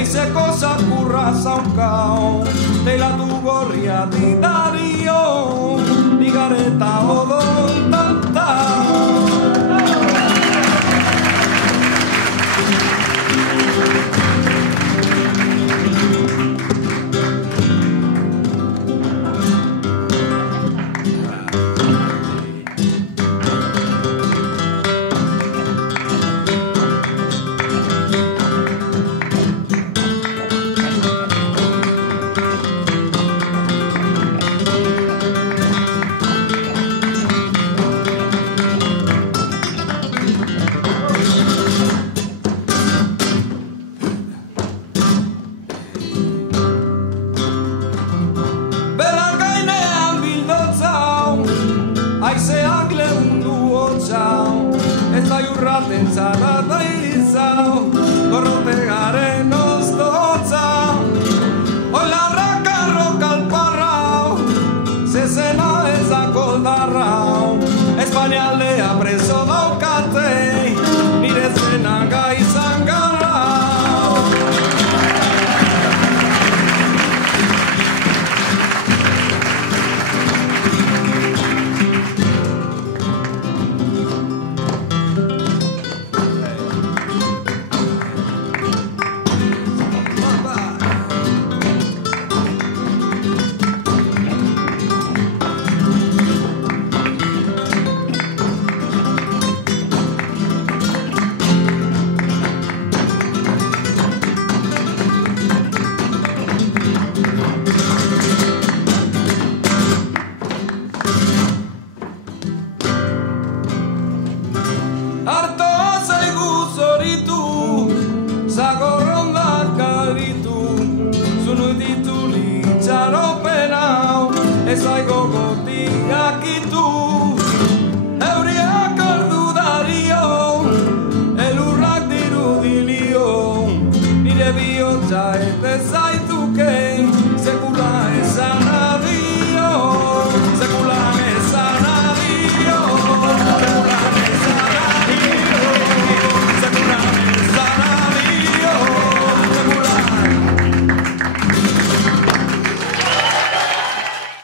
Leizeko zakurra zaukao, teilatu gorria didario, nigareta odon tantao. Aizeak lehundu hotxau, ez da jurraten zarata izau, gorrotegaren oztotzau. Oilarrak arrok alparrau, zezena ezako darrau, Espainialdea preso daukate, nire zena gaizan garrau. Artoa zaigu zoritu, zagorrondak garitu, zunuititu litxaropen hau, ez aigo gotiak itu. Euriak ordu dario, elurrak dirudilio, nire bihotza ez zaituke.